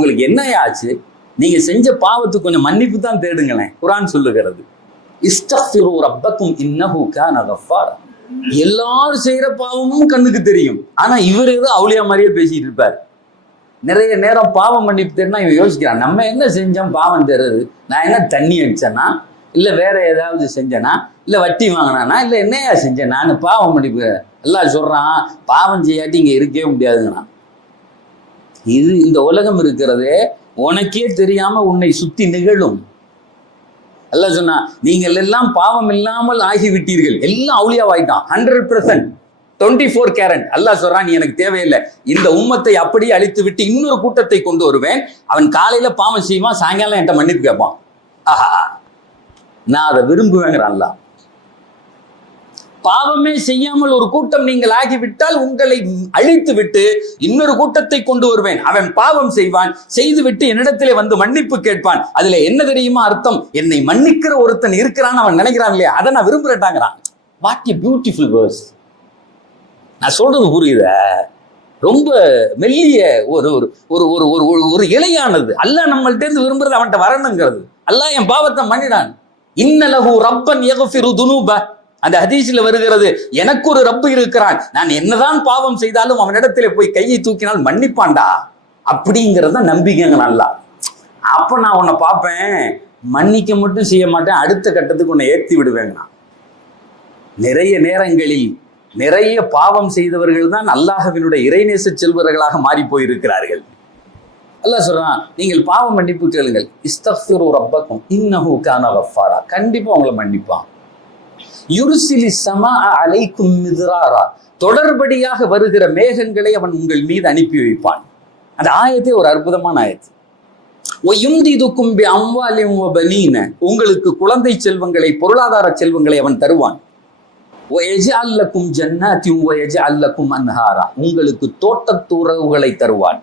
உங்களுக்கு என்ன ஆச்சு? நீங்க செஞ்ச பாவத்துக்கு கொஞ்சம் மன்னிப்பு தான் தேடுங்களேன். குர்ஆன் சொல்லுகிறது, இஸ்தக்ஃபிரு ரப்பக்கும் இன்னஹு கான கஃபாரா. எல்லாரும் செய்யற பாவமும் கண்ணுக்கு தெரியும். ஆனா இவர் ஏதோ அவுலியா மாதிரியே பேசிட்டு இருப்பார். நிறைய நேரம் பாவம் மன்னிப்பு தேடினா இவன் யோசிக்கிறான், நம்ம என்ன செஞ்சோம் பாவம் தருது? நான் என்ன தண்ணி அடிச்சேனா, இல்ல வேற ஏதாவது செஞ்சேனா, இல்ல வட்டி வாங்கினானா, இல்ல என்னையா செஞ்சேன் நான்? பாவம் மன்னிப்பு எல்லாம் சொல்றான், பாவம் செய்யாட்டி இங்க இருக்கவே முடியாதுங்கண்ணா. இது இந்த உலகம் இருக்கிறதே உனக்கே தெரியாம உன்னை சுத்தி நிகழும். எல்லாம் சொன்னா, நீங்கள் எல்லாம் பாவம் இல்லாமல் ஆகிவிட்டீர்கள், எல்லாம் அவுலியாவாயிட்டான். 100% 24 கேரட். அல்லாஹ் சொல்றான், நீ எனக்கு தேவையில்லை, இந்த உம்மத்தை அப்படியே அழித்து விட்டு இன்னொரு கூட்டத்தை கொண்டு வருவேன். அவன் காலையில பாவம் செய்வான், சாயங்காலம் என்கிட்ட மன்னிப்பு கேட்பான். ஆஹா, நான் அதை விரும்புவேங்கிறான் அல்லாஹ். பாவமே செய்யாமல் ஒரு கூட்டம் நீங்கள் ஆகிவிட்டால் உங்களை அழித்து விட்டு இன்னொரு கூட்டத்தை கொண்டு வருவேன். அவன் பாவம் செய்வான், செய்து விட்டு என்னிடத்திலே வந்து மன்னிப்பு கேட்பான். அதுல என்ன தெரியுமா அர்த்தம்? என்னை மன்னிக்கிற ஒருத்தன் இருக்கிறான் அவன் நினைக்கிறான் இல்லையா, அதை நான் விரும்புறேன்டாங்கிறான். What a beautiful verse. நான் சொல்றது புரியுத? ரொம்ப மெல்லிய ஒரு ஒரு ஒரு ஒரு ஒரு இலையானது. அல்லாஹ் நம்மள்ட்ட இருந்து விரும்புறது அவன்கிட்ட வரணுங்கிறது. அல்லாஹ் என் பாவத்தை மன்னிடான். இன்னலஹு ரப்பன் யக்ஃபிரு துனூப. அந்த ஹதீஸ்ல வருகிறது, எனக்கு ஒரு ரப்பு இருக்கிறான், நான் என்னதான் பாவம் செய்தாலும் அவனிடத்திலே போய் கையை தூக்கினால் மன்னிப்பான்டா. அப்படிங்கிறத நம்பிக்கைங்க நல்லா. அப்ப நான் உன்னை பார்ப்பேன், மன்னிக்க மட்டும் செய்ய மாட்டேன், அடுத்த கட்டத்துக்கு உன்னை ஏற்றி விடுவேங்க. நிறைய நேரங்களில் நிறைய பாவம் செய்தவர்கள் தான் அல்லாஹ்வினுடைய இறைநேச செல்வர்களாக மாறி போயிருக்கிறார்கள். அல்லாஹ் சொல்றான், நீங்கள் பாவம் மன்னிப்பு கேளுங்கள். இஸ்தக்ஃபிரு ரப்பக்கும் இன்னஹு கான கஃபாரா. கண்டிப்பா உங்களை மன்னிப்பான். யுர்சிலி ஸமாஅ அலைக்கும் மித்ராரா. தொடர்படியாக வருகிற மேகங்களை அவன் உங்கள் மீது அனுப்பி வைப்பான். அந்த ஆயத்தே ஒரு அற்புதமான ஆயத்து. வயும்திதுக்கும் பிஅம்வாலின் வபனீன. உங்களுக்கு குழந்தை செல்வங்களை, பொருளாதார செல்வங்களை அவன் தருவான். வயஜஅல் லக்கும் ஜன்னாத்தின் வயஜஅல் லக்கும் அன்ஹாரா. உங்களுக்கு தோட்டத்துறவுகளை தருவான்,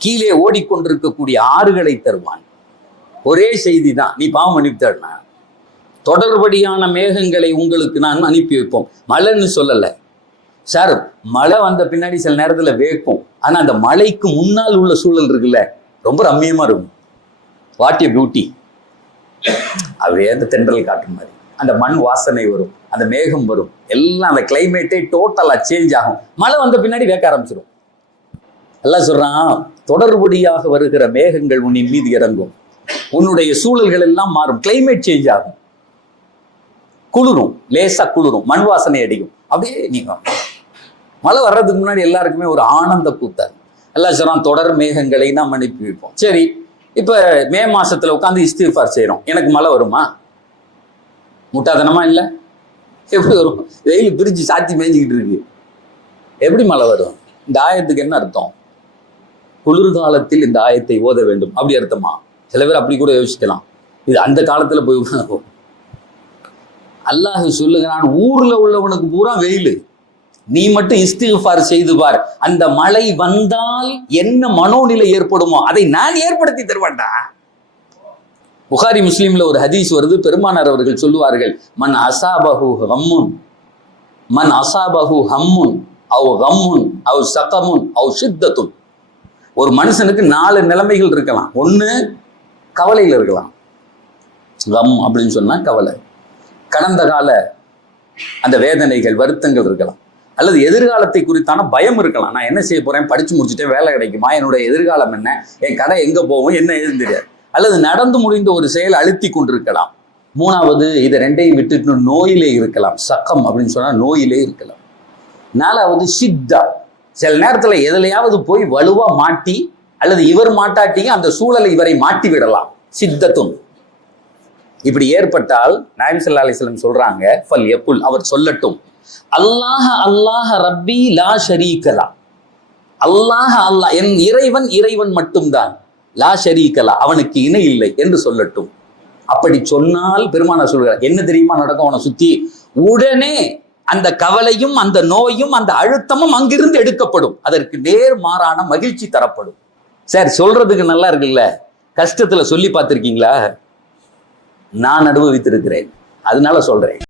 கீழே ஓடிக்கொண்டிருக்கக்கூடிய ஆறுகளை தருவான். ஒரே செய்தி தான், நீ பாவம் மன்னிப்பு தேடினா தொடர்படியான மேகங்களை உங்களுக்கு நான் அனுப்பி வைப்போம். மழைன்னு சொல்லலை சார், மழை வந்த பின்னாடி சில நேரத்தில் வேக்கும். ஆனா அந்த மழைக்கு முன்னால் உள்ள சூழல் இருக்குல்ல, ரொம்ப ரம்மியமா இருக்கும். What a beauty. அப்படியே அந்த தென்றல் காட்டு மாதிரி அந்த மண் வாசனை வரும், அந்த மேகம் வரும், எல்லாம் அந்த கிளைமேட்டே டோட்டலா சேஞ்ச் ஆகும். மழை வந்த பின்னாடி வேக்க ஆரம்பிச்சிடும். எல்லாம் சொல்றான், தொடர்படியாக வருகிற மேகங்கள் உன்னின் மீது இறங்கும், உன்னுடைய சூழல்கள் எல்லாம் மாறும், கிளைமேட் சேஞ்ச் ஆகும், குளிரும், லேசா குளிரும், மண் வாசனை அடிக்கும். அப்படியே நீங்க மழை வர்றதுக்கு முன்னாடி எல்லாருக்குமே ஒரு ஆனந்த கூத்தாரு. எல்லாம் சொல்றான், தொடர் மேகங்களை நாம் அனுப்பி வைப்போம். சரி, இப்ப மே மாசத்துல உட்காந்து இஸ்திஃபார் செய்யறோம், எனக்கு மழை வருமா? முட்டாதனமா இல்ல? எப்படி வரும்? வெயில் பிரிச்சு சாத்தி மேய்ஞ்சிக்கிட்டு இருக்கு, எப்படி மழை வரும்? இந்த ஆயத்துக்கு என்ன அர்த்தம்? குளிர்காலத்தில் இந்த ஆயத்தை ஓத வேண்டும், அப்படி அர்த்தமா? சில பேர் அப்படி கூட யோசிக்கலாம், இது அந்த காலத்துல போய். அல்லாஹ் சொல்லுகிறான், ஊர்ல உள்ளவனுக்கு பூரா வெயில், நீ மட்டும் இஸ்திஃபார் செய்து பார், அந்த மழை வந்தால் என்ன மனோநிலை ஏற்படுமோ அதை நான் ஏற்படுத்தி தருவேன்டா. புகாரி முஸ்லீம்ல ஒரு ஹதீஸ் வருது, பெருமானார் அவர்கள் சொல்லுவார்கள், மன் அசாபஹு ஹம்முன், மன் அசாபஹு ஹம்முன் அவ் கம்முன் அவ் சகமுன் அவ் ஷித்தத்துன். ஒரு மனுஷனுக்கு 4 நிலைமைகள் இருக்கலாம். ஒண்ணு, கவலையில் இருக்கலாம், கம் அப்படின்னு சொன்னா கவலை, கடந்த கால அந்த வேதனைகள் வருத்தங்கள் இருக்கலாம், அல்லது எதிர்காலத்தை குறித்தான பயம் இருக்கலாம். நான் என்ன செய்ய போறேன், படிச்சு முடிச்சுட்டேன், வேலை கிடைக்குமா, என்னுடைய எதிர்காலம் என்ன, என் கடை எங்க போகும், என்ன ஏதுன்னு தெரியாது. அல்லது நடந்து முடிந்த ஒரு செயல் அழுத்தி கொண்டிருக்கலாம். 3வது, இதை 2ஐயும் விட்டுட்டு நோயிலே இருக்கலாம், சக்கம் அப்படின்னு சொன்னா நோயிலே இருக்கலாம். 4வது சித்தா, சில நேரத்துல எதுலையாவது போய் வலுவா மாட்டி, அல்லது இவர் மாட்டாட்டியும் அந்த சூழலை இவரை மாட்டி விடலாம், சித்தத்தும். இப்படி ஏற்பட்டால் நாயகம் ஸல்லல்லாஹு அலைஹி வஸல்லம் சொல்றாங்க, ஃபல் யகுல், அவர் சொல்லட்டும், அல்லாஹ் அல்லாஹ் ரப்பி லா ஷரீகலா. அல்லாஹ் அல்லாஹ், என் இறைவன் இறைவன் மட்டும்தான், லா ஷரீகலா, அவனுக்கு இணை இல்லை என்று சொல்லட்டும். அப்படி சொன்னால் பெருமானார் சொல்கிறார், என்ன தெரியுமா நடக்கும் அவனை சுத்தி? உடனே அந்த கவலையும் அந்த நோயும் அந்த அழுத்தமும் அங்கிருந்து எடுக்கப்படும், அதற்கு நேர்மாறான மகிழ்ச்சி தரப்படும். சார் சொல்றதுக்கு நல்லா இருக்குல்ல, கஷ்டத்துல சொல்லி பார்த்திருக்கீங்களா? நான் அனுபவித்திருக்கிறேன், அதனால சொல்றேன்.